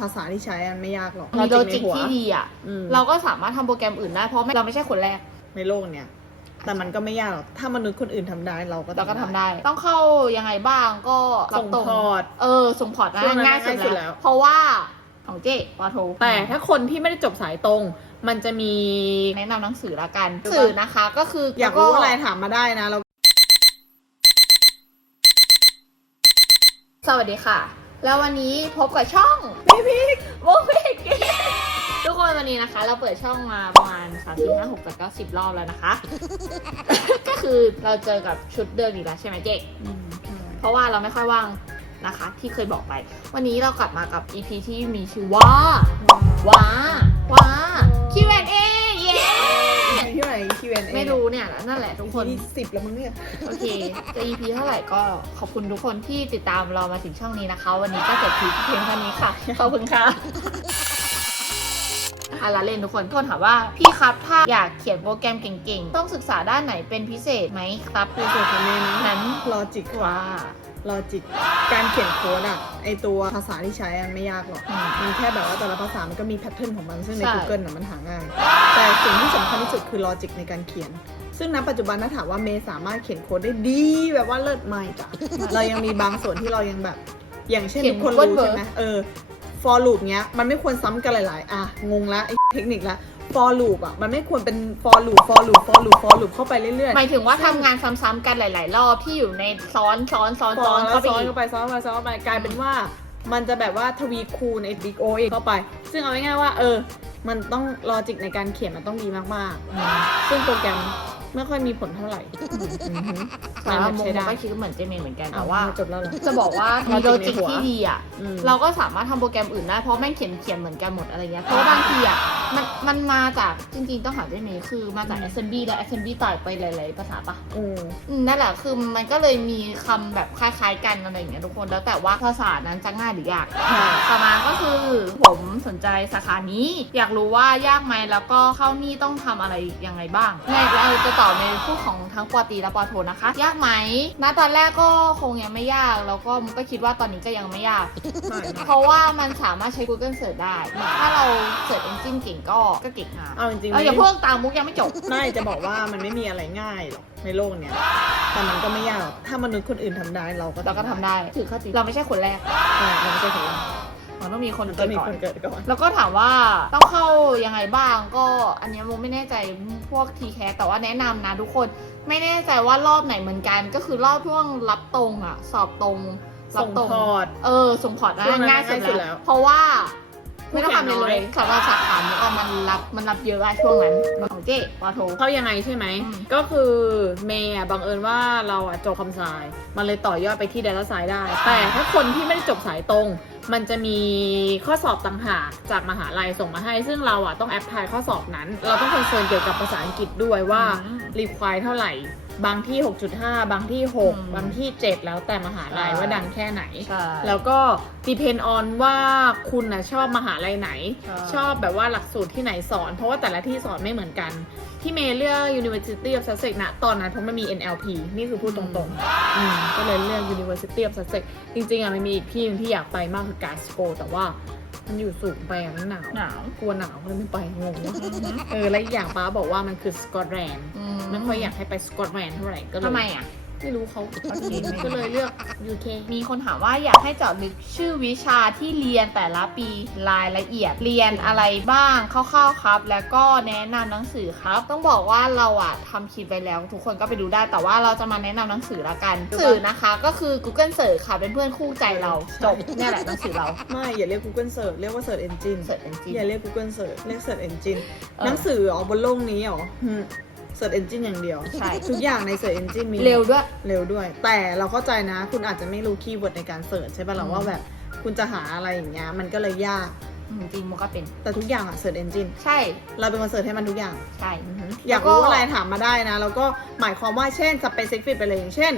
ภาษาที่ใช้มันไม่ยากหรอกมีโลในจิกหัวที่ดีอะ อืมเราก็สามารถทำโปรแกรมอื่นได้เพราะไม่เราไม่ใช่คนแรก ในโลกเนี้ยแต่มันก็ไม่ยากหรอก ถ้ามนุษย์คนอื่นทำได้เราก็เราก็ทำได้ ต้องเข้ายังไงบ้างก็รับส่งตรงพอร์ต เออ ส่งพอร์ตนะช่วงนั้นง่ายสุดง่ายสุดแล้แล้ว ว เพราะว่าของเจ๊ปาโทแต่ถ้าคนที่ไม่ได้จบสายตรง มันจะมี แนะนำหนังสือละกันสื่อนะคะก็คืออยอากรู้อะไรถามมาได้นะเราสวัสดีค่ะ แล้ววันนี้พบกับช่องพี่พิกโมพิกทุกคนวันนี้นะคะ เราเปิดช่องมาประมาณ3 4 5 6 7 9 10 รอบแล้วนะคะ ก็คือเราเจอกับชุดเดิมอีกแล้วใช่ไหมเจ๊อืมเพราะว่าเราไม่ค่อยว่างนะคะ ที่เคยบอกไป วันนี้เรากลับมากับ EP ที่มีชื่อว่าว่าว่า คนที่สิบแล้วมั้งเนี่ยโอเคจะ EP เท่าไหร่ก็ขอบคุณทุกคนที่ติดตามเรามาถึงช่องนี้นะคะ วันนี้ก็จบคลิปเพียงเท่านี้ค่ะขอบคุณค่ะอะละเล่นทุกคนทุกคนถามว่าพี่ครับถ้าอยากเขียนโปรแกรมเก่งๆ ต้องศึกษาด้านไหนเป็นพิเศษไหมครับคือส่วนคนนี้นะนั้นลอจิกว่าลอจิกการเขียนโค้ดอะไอตัวภาษาที่ใช้มันไม่ยากหรอกอืมมันแค่แบบว่าแต่ละภาษามันก็มีแพทเทิร์นของมัน ซึ่งในใช่ Google น่ะมันหาง่าย แต่สิ่งที่สำคัญที่สุดคือลอจิกในการเขียน ซึ่งณปัจจุบันถ้าถามว่าเมย์สามารถเขียนโค้ดได้ดีแบบว่าเลิศไม่จ้ะ เรายังมีบางส่วนที่เรายังแบบ อย่างเช่นเขียทุนกคน word รู้ word ใช่ไหมเออ for loop เนี้ยมันไม่ควรซ้ำกันหลาย ๆ อะ งงละไอเทคนิคละ for loop อะ มันไม่ควรเป็น for loop for loop for loop for loop เข้าไปเรื่อยหมายถึงว่าทำงานซ้ำๆกันหลาย ๆ รอบที่อยู่ในซ้อนซ้อนซ้อนๆซ้อนแล้วเข้าไปซ้อนอีกเข้าไปซ้อนเข้าไปซ้อนเข้าไปกลายเป็นว่า มันจะแบบว่าทวีคูณไอ้บิ๊กโอเองเข้าไป ซึ่งเอาง่ายๆว่า เออ มันต้องลอจิกในการเขียนมันต้องดีมาก ๆ ซึ่งโปรแกรม ไม่ค่อยมีผลเท่าไหร่อือฮึแต่ว่าโมใช้โมได้ ก็คิดเหมือนเจเมย์เหมือนกันเอาแต่ว่าว่าจบแล้วเหรอ จะบอกว่ามีมีโลจริจิงกในหัวที่ดีอะ อืม เราก็สามารถทำโปรแกรมอื่นได้ เพราะแม่งเขียนเขียนเหมือนกันหมดอะไรเงี้ย เพราะว่าบางทีอะ มันมันมาจากจริงๆต้องหาได้ไหมคือมาจาก assembly และ assembly ต่อยไปหลายๆภาษาปะอืม อืมนั่นแหละคือมันก็เลยมีคำแบบคล้ายๆกันอะไรอย่างเงี้ยทุกคนแล้วแต่ว่าภาษานั้นจะง่ายหรือยากค่ะต่อมาก็คือผมสนใจสาขานี้ อยากรู้ว่ายากไหมแล้วก็เข้านี่ต้องทำอะไรยังไงบ้างในเราจะตอบในพูดของทั้งปอตรีและปอโทนะคะ ยากไหมณตอนแรกก็คงยังไม่ยาก แล้วก็มันก็คิดว่าตอนนี้ก็ยังไม่ยากใช่เพราะว่ามันสามารถใช้ Google Search ได้ ถ้าเราเสิร์ช Engine เก่งก็ก็เก่งนะเอาจริงๆเราอย่าไม่เพิ่งตามมุกยังไม่จบ ไม่จะบอกว่ามันไม่มีอะไรง่ายหรอกในโลกเนี้ยแต่มันก็ไม่ยากหรอกถ้ามนุษย์คนอื่นทำได้เราก็เราก็ทำได้ ถือคติเราไม่ใช่คนแรกใช่เราไม่ใช่คนแรก มันต้องมีคนมันเกิต้อดงมีก่อคนน เกิดก่อนแล้วก็ถามว่าต้องเข้ายังไงบ้างก็อันเนี้ยโมไม่แน่ใจพวกทีแคแต่ว่าแนะนำนะทุกคนไม่แน่ใจว่ารอบไหนเหมือนกัน ก็คือรอบช่วงรับตรงอะสอบตรงรัส่งตรง พอร์ต เออ ส่งพอร์ตนะช่วงนั้นง่ายสุดง่ายสุดแล้แล้ว ว เพราะว่าผู้ไม่ต้องแข่งทำอะไรน้อยเลยสำหรับสาขาเนี้ยมันรับมันรับเยอะอะช่วงนั้นของเจ๊ปอโท เข้ายังไงใช่ไหม อืม ก็คือเมย์อะบังเอิญว่าเราอะจบคอมไซมันเลยต่อยอดไปที่ Data s c i e n c e ได้ แต่ถ้าคนที่ไม่ได้จบสายตรง มันจะมีข้อสอบต่างหากจากมหาลัยส่งมาให้ ซึ่งเราอะต้องแอปพลายข้อสอบนั้น เราต้องคอนเซิร์นเกี่ยวกับภาษาอังกฤษด้วยว่าอืมรีควายเท่าไหร่ บางที่ 6.5 บางที่อืม6บางที่ 7 แล้วแต่มหาลัยใช่ว่าดังแค่ไหนใช่แล้วก็ depend on ว่าคุณนะชอบมหาลัยไหนใช่ชอบแบบว่าหลักสูตรที่ไหนสอน เพราะว่าแต่ละที่สอนไม่เหมือนกัน ที่เมย์เลือก University of Sussex นะตอนนั้นเพราะมันมี NLP นี่คือพูดตรงๆอืมก็เลยเลือก University of Sussex จริงๆอะมันมีอีกที่หนึงที่อยากไปมากคือกาสโก แต่ว่ามันอยู่สูงไปอะมันหนาวหนาวกลัวหนาวก็เลยไม่ไปงงเออและอีกอย่างป้าบอกว่ามันคือสกอตแลนด์ไม่ค่อยอยากให้ไปสกอตแลนด์เท่าไหร่ก็เลย ทำไมอะ ไม่รู้เขาโอเคไม่ก็เลยเลือก UK มีคนถามว่าอยากให้เจาะลึกชื่อวิชาที่เรียนแต่ละปีรายละเอียดเรียนอะไรบ้างคร่าวๆครับ แล้วก็แนะนำหนังสือครับ ต้องบอกว่าเราอะทำคลิปไปแล้ว ทุกคนก็ไปดูได้แต่ว่าเราจะมาแนะนำหนังสือละกันหนังสือนะคะ ก็คือ Google Search ค่ะเป็นเพื่อนคู่ใจเราจบเนี่ยแหละหนังสือเรา ไม่อย่าเรียก Google Search เรียกว่า Search Engine Search Engine อย่าเรียก Google Search เรียก Search Engine เออหนังสืออ๋อบนโลกนี้อ๋อ อืม Search Engine อย่างเดียว ใช่ ทุกอย่างใน Search Engine มี เร็วด้วย เร็วด้วย แต่เราเข้าใจนะ คุณอาจจะไม่รู้คีย์เวิร์ดในการเสิร์ชใช่ป่ะเราอืมว่าแบบคุณจะหาอะไรอย่างเงี้ยมันก็เลยยาก อืมจริงมันก็เป็น แต่ทุกอย่างอะ Search Engine ใช่ เราเป็นคนเสิร์ชให้มันทุกอย่าง ใช่ อยากรู้อะไรถามมาได้นะ แล้วก็หมายความว่าเช่น specific ไปเลยอย่างเช่น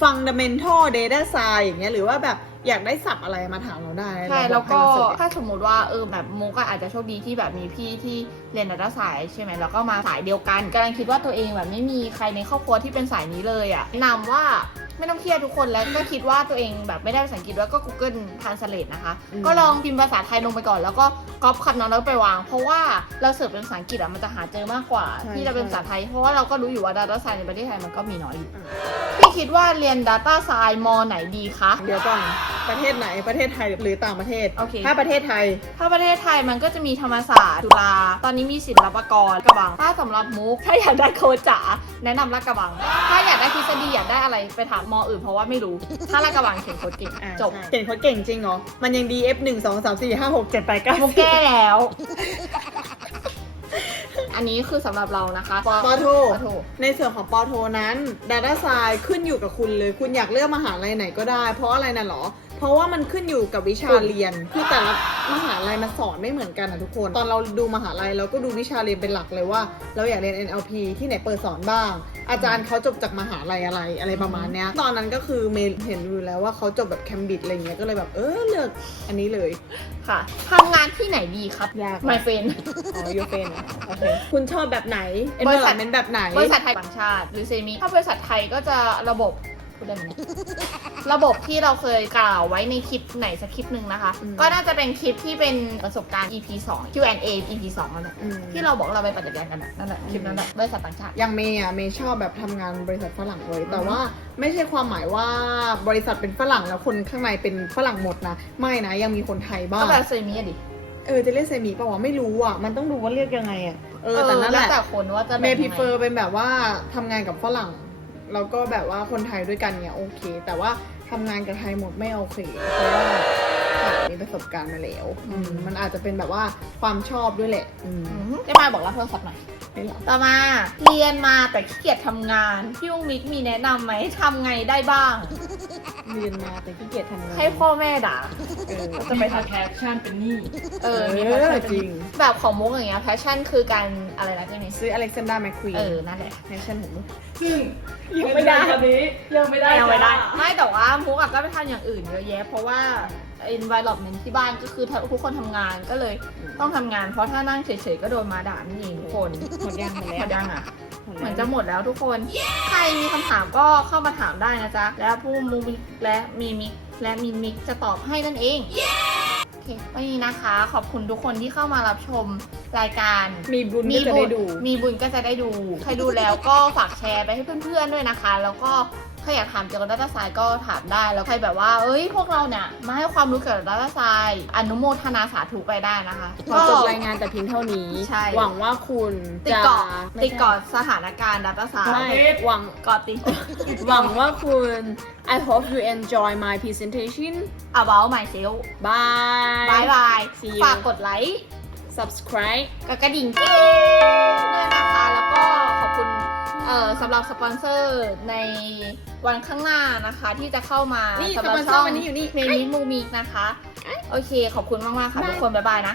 fundamental data science อย่างเงี้ยหรือว่าแบบ อยากได้ศัพท์อะไรมาถามเราได้ใช่เราแล้วบก็ให้เราเสิร์ชถ้าสมมติว่าเออแบบมุกก็อาจจะโชคดีที่แบบมีพี่ที่เรียนดัตต้าสายใช่ไหมแล้วก็มาสายเดียวกันกำลังคิดว่าตัวเองแบบไม่มีใครในครอบครัวที่เป็นสายนี้เลยอะ่ะแนะนำว่าไม่ต้องเครียดทุกคนแล้วก็คิดว่าตัวเองแบบไม่ได้ภาษาอังกฤษแล้วก็ Google Translate นะคะอืมก็ลองพิมพ์ภาษาไทยลงไปก่อน แล้วก็ก๊อปคำนั้นแล้วไปวาง เพราะว่าเราเสิร์ชเป็นภาษาอังกฤษอะมันจะหาเจอมากกว่า ที่จะเป็นภาษาไทย เพราะว่าเราก็รู้อยู่ว่า Data Science ในประเทศไทยมันก็มีน้อยอยู่พี่คิดว่าเรียน Data Science มไหนดีคะเดี๋ยวก่อน ประเทศไหนประเทศไทยหรือต่างประเทศ โอเค ถ้าประเทศไทย ถ้าประเทศไทยมันก็จะมีธรรมศาสตร์จุฬาตอนนี้มีศิลปากรกระบัง ถ้าสำหรับมุก ถ้าอยากได้โค้ดจ๋าแนะนำลาดกระบัง ถ้าอยากได้ทฤษฎีอยากได้อะไรไปถามมอื่นเพราะว่าไม่รู้ ถ้าลาดกระบังเขียนโค้ดเก่งอ่าจบใช่เก่งเขาเก่งจริงเหรอ มันยังดี F 1 2 3 4 5 6 7 8 9มุกแก้แล้ว อันนี้คือสำหรับเรานะคะปอโท ปอโท ในส่วนของปอโทนั้น Data s c i e n c e ขึ้นอยู่กับคุณเลย คุณอยากเลือกมหาลัยไหนก็ได้ เพราะอะไรน่ะหรอ เพราะว่ามันขึ้นอยู่กับวิชาเรียน คือแต่ละมหาลัยมันสอนไม่เหมือนกันนะทุกคน ตอนเราดูมหาลัยเราก็ดูวิชาเรียนเป็นหลักเลยว่า เราอยากเรียน NLP ที่ไหนเปิดสอนบ้าง อาจารย์เขาจบจากมหาลัยอะไรอะไรประมาณเนี้ย ตอนนั้นก็คือเมย์เห็นอยู่แล้วว่าเขาจบแบบแคมบิดอะไรเงี้ย ก็เลยแบบเออเลือกอันนี้เลยค่ะทำงานที่ไหนดีครับ ยาก My friend อ๋อยูเฟนโอเค คุณชอบแบบไหน บริษัท environment แบบไหน บริษัทไทยต่างชาติหรือเซมิถ้าบริษัทไทยก็จะระบบ พูดได้ไหมเนี่ยระบบที่เราเคยกล่าวไว้ในคลิปไหนสักคลิปหนึ่งนะคะ อืม ก็น่าจะเป็นคลิปที่เป็นประสบการณ์ EP 2 Q&A EP 2นั่นแหละอืม ที่เราบอกเราไปปฏิบัติการกันน่ะนั่นแหละคลิปนั้นแหละบริษัทต่างชาติ อย่างเมย์อะเมย์ชอบแบบทำงานบริษัทฝรั่งเลย แต่ว่าไม่ใช่ความหมายว่าบริษัทเป็นฝรั่งแล้วคนข้างในเป็นฝรั่งหมดนะ ไม่นะ ยังมีคนไทยบ้าก็งแบบเซมิอะดิเออ จะเรียกเซมิป่าวะไม่รู้อะ มันต้องดูว่าเรียกยังไงอะ เออ แต่นั่นแหล้วละแต่คนว่าจะเมย์แบ่พิงยังไงเฟอร์เป็นแบบว่าทำงานกับฝรั่ง แล้วก็แบบว่าคนไทยด้วยกันเนี่ยโอเค แต่ว่าทำงานกับไทยหมดไม่โอเคเพราะว่า ขาดมีประสบการณ์มาแล้วอืมมันอาจจะเป็นแบบว่าความชอบด้วยแหละอืมอืมเจะมาบอกรับโทรศัพท์หน่อย ไม่หรอกต่อมาเรียนมาแต่ขี้เกียจทำงาน พี่อุ้งมิกมีแนะนำไหมทำไงได้บ้าง เรียนมาแต่ขี้เกียจทำงานให้พ่อแม่ด่า เออก็จะไปทำแพชชั่นเป็นหนี้เออเอมีอแพชชั่นจริง แบบของมุกอย่างเงี้ยแพชชั่นคือการอะไรนะเจมิสซื้ออเล็กซานดราแมคควีนเออนั่นแหละ แฟชั่นของมุกซึ่งยังไม่ได้ตอนนี้ยังไม่ได้ยังไม่ได้ จ้าไม่แต่ว่ามุกอะก็ไปทำอย่างอื่นเยอะแยะเพราะว่า environment ที่บ้านก็คือทุกคนทำงานก็เลยต้องทำงาน เพราะถ้านั่งเฉยๆก็โดนมาด่านั่นเองทุกคนหมดยังหมดหมแล้วดยังอะหมดเหมืแล้อนวจะหมดแล้วทุกคน ใครมีคำถามก็เข้ามาถามได้นะจ๊ะ แล้วผู้มูมิกและมีมิกและมีมิกจะตอบให้นั่นเอง โอเควันนี้นะคะ ขอบคุณทุกคนที่เข้ามารับชมรายการ มีบุญก็จะได้ดู มีบุญก็จะได้ดู ใครดูแล้วก็ฝากแชร์ไปให้เพื่อนๆด้วยนะคะ แล้วก็ ใครอยากถามเกี่ยวกับดัตต้าไซก็ถามได้ แล้วใครแบบว่า เอ้ย พวกเราเนี่ย มาให้ความรู้เกี่ยวกับดัตต้าไซอนุโมทนาสาธุไปได้นะคะ ขอจบรายงานแต่เพียงเท่านี้ ใช่ หวังว่าคุณติดจะเกาะไม่ติดใช่เกาะสถานการณ์ดัตต้าไซไม่หวัง เกาะติด หวังว่าคุณ I hope you enjoy my presentation about myself bye บายบาย See you ฝากกดไลค์ subscribe กับกระดิ่งกิ๊งด้วยนะคะแล้วก็ขอบ คุณเอ่อสำหรับสปอนเซอร์ในวันข้างหน้านะคะ ที่จะเข้ามานี่สำหรับสปอนเซอร์ช่องวันนี้อยู่นี่ เมมิมูมิกนะคะ โอเค ขอบคุณมาก ๆ ค่ะบายทุกคน บ๊ายบายนะ